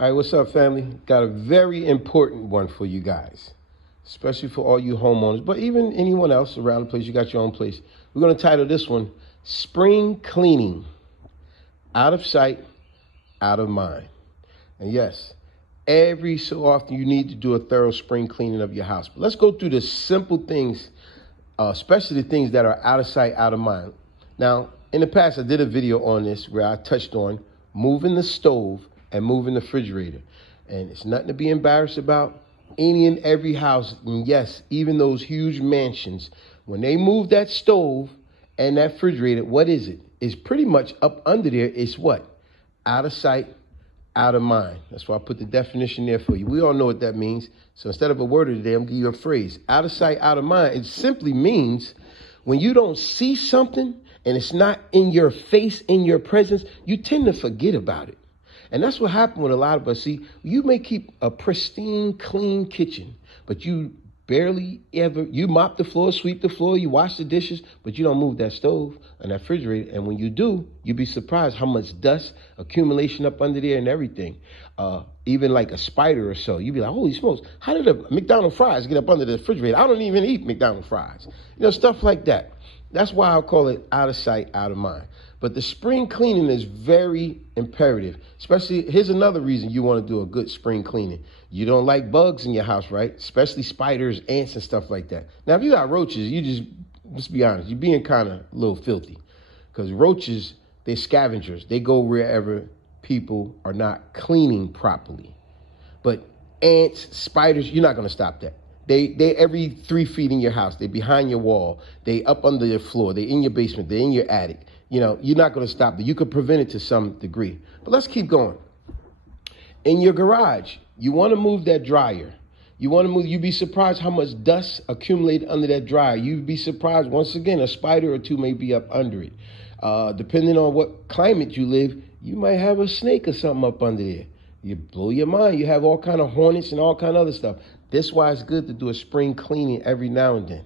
All right, what's up, family? Got a very important one for you guys, especially for all you homeowners, but even anyone else around the place. You got your own place. We're going to title this one Spring Cleaning. Out of sight, out of mind. And yes, every so often you need to do a thorough spring cleaning of your house. But let's go through the simple things, especially the things that are out of sight, out of mind. Now, in the past, I did a video on this where I touched on moving the stove and moving the refrigerator. And it's nothing to be embarrassed about. Any and every house, and yes, even those huge mansions, when they move that stove and that refrigerator, what is it? It's pretty much up under there. It's what? Out of sight, out of mind. That's why I put the definition there for you. We all know what that means. So instead of a word of the day, I'm giving you a phrase. Out of sight, out of mind. It simply means when you don't see something and it's not in your face, in your presence, you tend to forget about it. And that's what happened with a lot of us. See, you may keep a pristine, clean kitchen, but you barely ever, you mop the floor, sweep the floor, you wash the dishes, but you don't move that stove and that refrigerator. And when you do, you'd be surprised how much dust accumulation up under there and everything. Even like a spider or so, you'd be like, holy smokes, how did a McDonald's fries get up under the refrigerator? I don't even eat McDonald's fries. You know, stuff like that. That's why I call it out of sight, out of mind. But the spring cleaning is very imperative. Especially, here's another reason you want to do a good spring cleaning. You don't like bugs in your house, right? Especially spiders, ants, and stuff like that. Now, if you got roaches, let's be honest, you're being kind of a little filthy. Because roaches, they're scavengers. They go wherever people are not cleaning properly. But ants, spiders, you're not going to stop that. They every 3 feet in your house. They behind your wall. They up under your floor. They in your basement. They're in your attic. You know, you're not going to stop it. You could prevent it to some degree. But let's keep going. In your garage, you want to move that dryer. You'd be surprised how much dust accumulated under that dryer. You'd be surprised, once again, a spider or two may be up under it. Depending on what climate you live, you might have a snake or something up under there. You blow your mind. You have all kind of hornets and all kind of other stuff. That's why it's good to do a spring cleaning every now and then.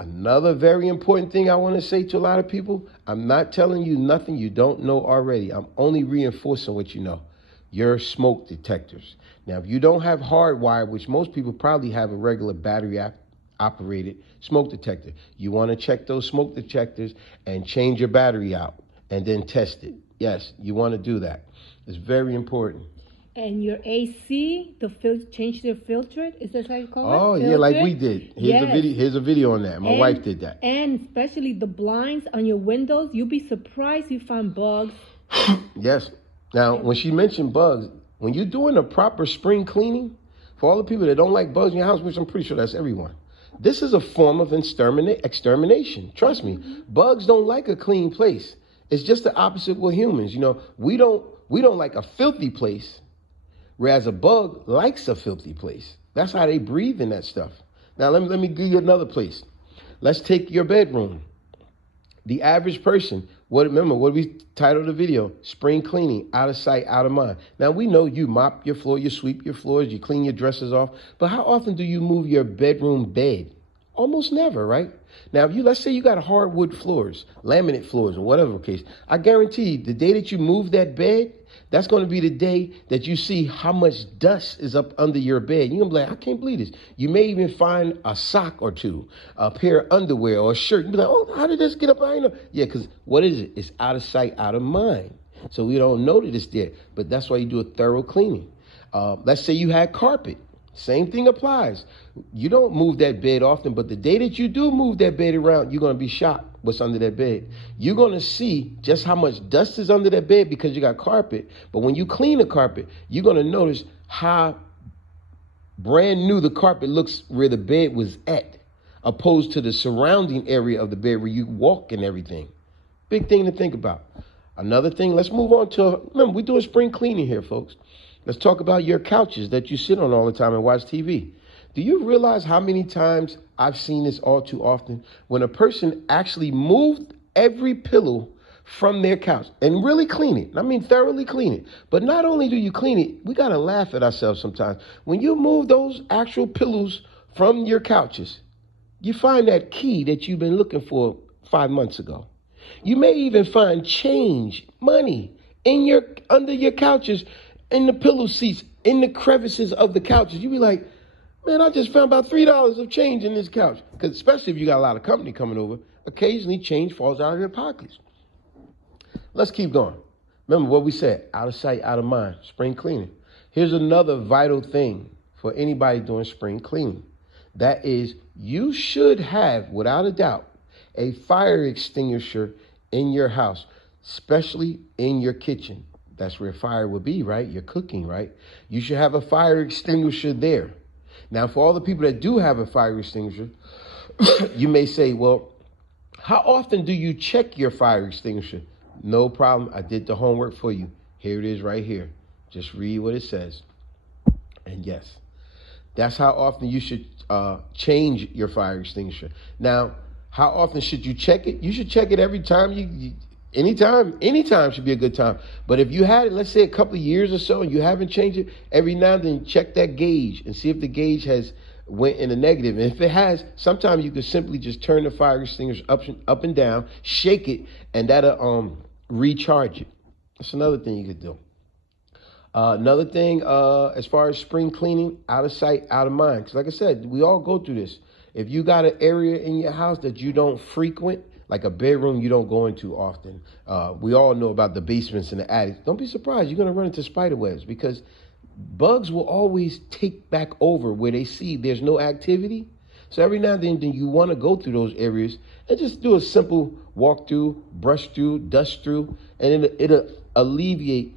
Another very important thing I want to say to a lot of people, I'm not telling you nothing you don't know already. I'm only reinforcing what you know. Your smoke detectors. Now, if you don't have hardwired, which most people probably have a regular battery operated smoke detector, you want to check those smoke detectors and change your battery out and then test it. Yes, you want to do that. It's very important. And your AC, change the filter. Is that how you call it? Oh, yeah, like we did. Here's a video on that. My wife did that. And especially the blinds on your windows, you'll be surprised you find bugs. Yes. Now, when she mentioned bugs, when you're doing a proper spring cleaning, for all the people that don't like bugs in your house, which I'm pretty sure that's everyone, this is a form of extermination. Trust me. Bugs don't like a clean place. It's just the opposite with humans. You know, we don't like a filthy place. Whereas a bug likes a filthy place. That's how they breathe in that stuff. Now, let me give you another place. Let's take your bedroom. The average person, remember what we titled the video, spring cleaning, out of sight, out of mind. Now, we know you mop your floor, you sweep your floors, you clean your dressers off, but how often do you move your bedroom bed? Almost never, right? Now, let's say you got hardwood floors, laminate floors, or whatever case, I guarantee the day that you move that bed, that's going to be the day that you see how much dust is up under your bed. You're going to be like, I can't believe this. You may even find a sock or two, a pair of underwear or a shirt. You'll be like, oh, how did this get up? I know. Yeah, because what is it? It's out of sight, out of mind. So we don't know that it's there. But that's why you do a thorough cleaning. Let's say you had carpet. Same thing applies. You don't move that bed often, but the day that you do move that bed around, you're going to be shocked what's under that bed. You're going to see just how much dust is under that bed because you got carpet. But when you clean the carpet, you're going to notice how brand new the carpet looks where the bed was at, opposed to the surrounding area of the bed where you walk and everything. Big thing to think about. Another thing, let's move on to, remember, we're doing spring cleaning here, folks. Let's talk about your couches that you sit on all the time and watch TV. Do you realize how many times I've seen this all too often? When a person actually moved every pillow from their couch and really clean it. I mean, thoroughly clean it. But not only do you clean it, we got to laugh at ourselves sometimes. When you move those actual pillows from your couches, you find that key that you've been looking for 5 months ago. You may even find change, money, under your couches in the pillow seats, in the crevices of the couches. You be like, man, I just found about $3 of change in this couch. Because especially if you got a lot of company coming over, occasionally change falls out of their pockets. Let's keep going. Remember what we said, out of sight, out of mind, spring cleaning. Here's another vital thing for anybody doing spring cleaning. That is, you should have, without a doubt, a fire extinguisher in your house, especially in your kitchen. That's where fire would be, right? You're cooking, right? You should have a fire extinguisher there. Now, for all the people that do have a fire extinguisher, you may say, well, how often do you check your fire extinguisher? No problem. I did the homework for you. Here it is right here. Just read what it says. And yes, that's how often you should change your fire extinguisher. Now, how often should you check it? You should check it every time anytime should be a good time. But if you had it, let's say a couple of years or so, and you haven't changed it, every now and then check that gauge and see if the gauge has went in a negative. And if it has, sometimes you could simply just turn the fire extinguisher up and down, shake it, and that'll recharge it. That's another thing you could do. Another thing, as far as spring cleaning, out of sight, out of mind. Because like I said, we all go through this. If you got an area in your house that you don't frequent, like a bedroom you don't go into often, we all know about the basements and the attics. Don't be surprised. You're going to run into spider webs because bugs will always take back over where they see there's no activity. So every now and then you want to go through those areas and just do a simple walk through, brush through, dust through, and it'll alleviate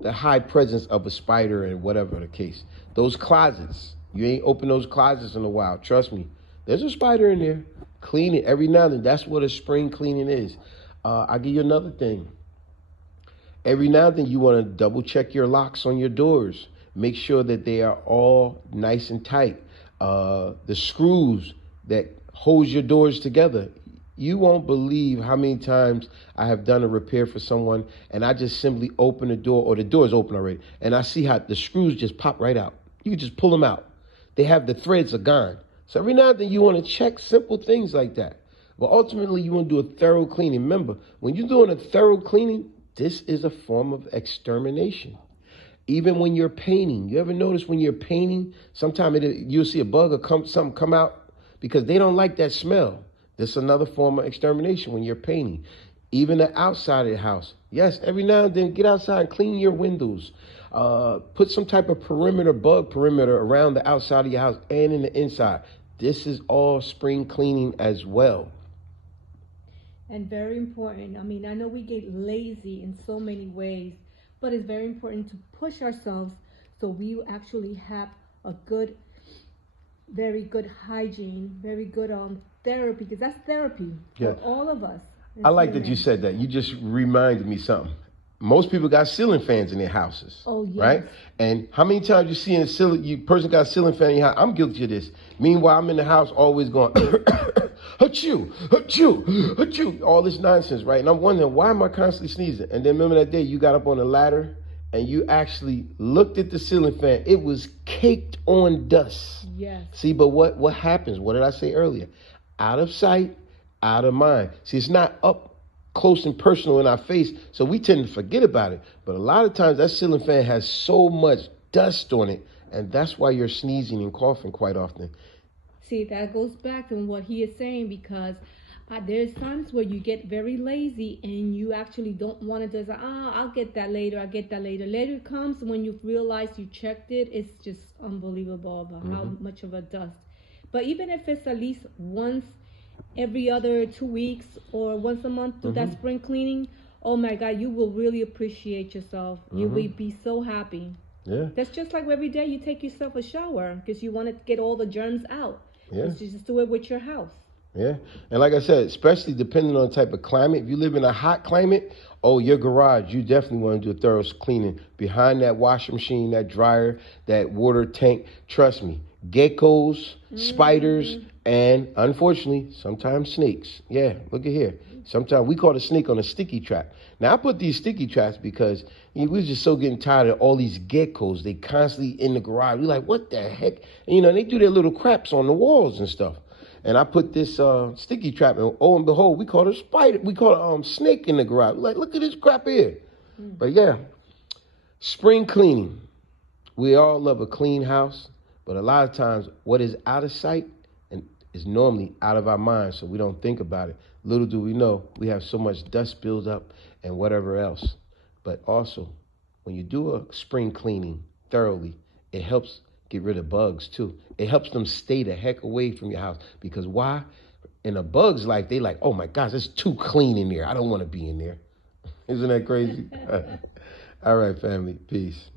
the high presence of a spider and whatever the case. Those closets, you ain't opened those closets in a while. Trust me, there's a spider in there. Clean it every now and then. That's what a spring cleaning is. I'll give you another thing. Every now and then you want to double check your locks on your doors. Make sure that they are all nice and tight. The screws that hold your doors together. You won't believe how many times I have done a repair for someone and I just simply open the door, or the door is open already, and I see how the screws just pop right out. You can just pull them out. They have the threads are gone. So every now and then you want to check simple things like that. But ultimately you want to do a thorough cleaning. Remember, when you're doing a thorough cleaning, this is a form of extermination. Even when you're painting, you ever notice when you're painting, sometimes you'll see a bug or something come out because they don't like that smell. This is another form of extermination when you're painting. Even the outside of the house. Yes, every now and then get outside and clean your windows. Put some type of bug perimeter around the outside of your house and in the inside. This is all spring cleaning as well. And very important. I mean, I know we get lazy in so many ways, but it's very important to push ourselves so we actually have a very good hygiene, very good therapy, because that's therapy for all of us. I like that you said that. You just reminded me something. Most people got ceiling fans in their houses. Oh, yes. Right? And how many times you see in a person got a ceiling fan in your house? I'm guilty of this. Meanwhile, I'm in the house always going, achoo, achoo, achoo, all this nonsense, right? And I'm wondering, why am I constantly sneezing? And then remember that day you got up on a ladder and you actually looked at the ceiling fan. It was caked on dust. Yes. See, but what happens? What did I say earlier? Out of sight, out of mind. See, it's not up close and personal in our face, so we tend to forget about it. But a lot of times that ceiling fan has so much dust on it, and that's why you're sneezing and coughing quite often. See, that goes back to what he is saying, because there's times where you get very lazy and you actually don't want to just, I'll get that later, Later comes when you realize you checked it. It's just unbelievable about how much of a dust. But even if it's at least once every other 2 weeks or once a month do that spring cleaning, oh my God, you will really appreciate yourself. You will be so happy. Yeah. That's just like every day you take yourself a shower because you want to get all the germs out. Yeah. You just do it with your house. Yeah. And like I said, especially depending on the type of climate, if you live in a hot climate, your garage, you definitely want to do a thorough cleaning. Behind that washing machine, that dryer, that water tank, trust me, geckos, spiders, and unfortunately, sometimes snakes. Yeah, look at here. Sometimes we call a snake on a sticky trap. Now, I put these sticky traps because we was just so getting tired of all these geckos. They constantly in the garage. We like, what the heck? And, they do their little craps on the walls and stuff. And I put this sticky trap, and oh and behold, we caught a spider. We caught a snake in the garage. We're like, look at this crap here. But yeah, Spring cleaning. We all love a clean house, but a lot of times what is out of sight and is normally out of our minds, so we don't think about it. Little do we know, we have so much dust build up and whatever else. But also, when you do a spring cleaning thoroughly, it helps get rid of bugs too. It helps them stay the heck away from your house. Because why? In a bug's life, they like, oh my gosh, it's too clean in there. I don't want to be in there. Isn't that crazy? All right, family. Peace.